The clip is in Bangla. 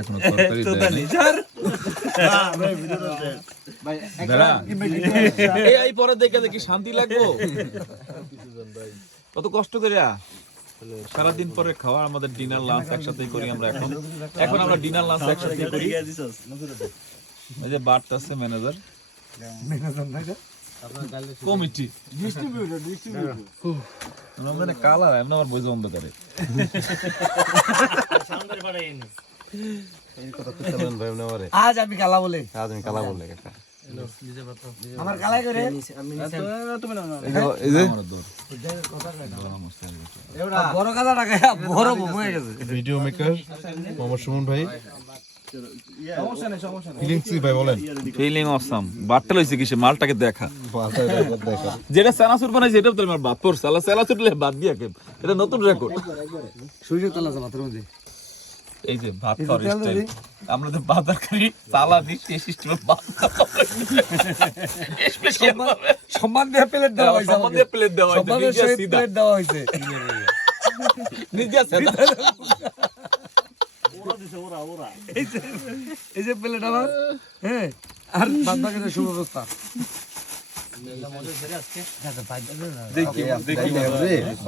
এখনো তরকারি দেয়নি। এই পরে দেখে দেখি শান্তি লাগবো। কত কষ্ট করে সারাদিন পরে খাওয়া, আমাদের ডিনার লাঞ্চ একসাথে করি আমরা। এখন আমরা ডিনার লাঞ্চ একসাথে করি। এই যে বার্ট আছে ম্যানেজার কমিটি মানে কালার এমন আমার বই অন্ধকারে আজ আমি কালা বলে আমার কালাই করে বড় কালা টাকা বড় হয়ে গেছে। ভিডিও মেকার মোহাম্মদ সুমন ভাই, ফিলিংস ভাই বলেন। Feeling awesome. বাটটা লইছে কিসে? মালটাকে দেখা। যেটা চানাচুর বানাইছে এটা তো আমার বাদ পড়ছে। আল্লাহ চানাচুর বাদ দিয়া কেন? এটা নতুন রেকর্ড। সূর্য তালা আছে ভাতের মধ্যে। এই যে ভাত খাওয়ার স্টাইল, আমরা তো ভাত তরকারি তালা দিই এই সিস্টেমে ভাত স্পেশাল সম্মান দিয়ে প্লেট দেওয়া হয়েছে। সম্মান দিয়ে প্লেট দেওয়া হয়েছে। সম্মানের নিজে সহিত সিধা প্লেট দেওয়া হয়েছে। নিজে সিধা। এই যে প্লেট আমার, হ্যাঁ, আর বাদ বাকি সুব্যবস্থা। দেখি দেখি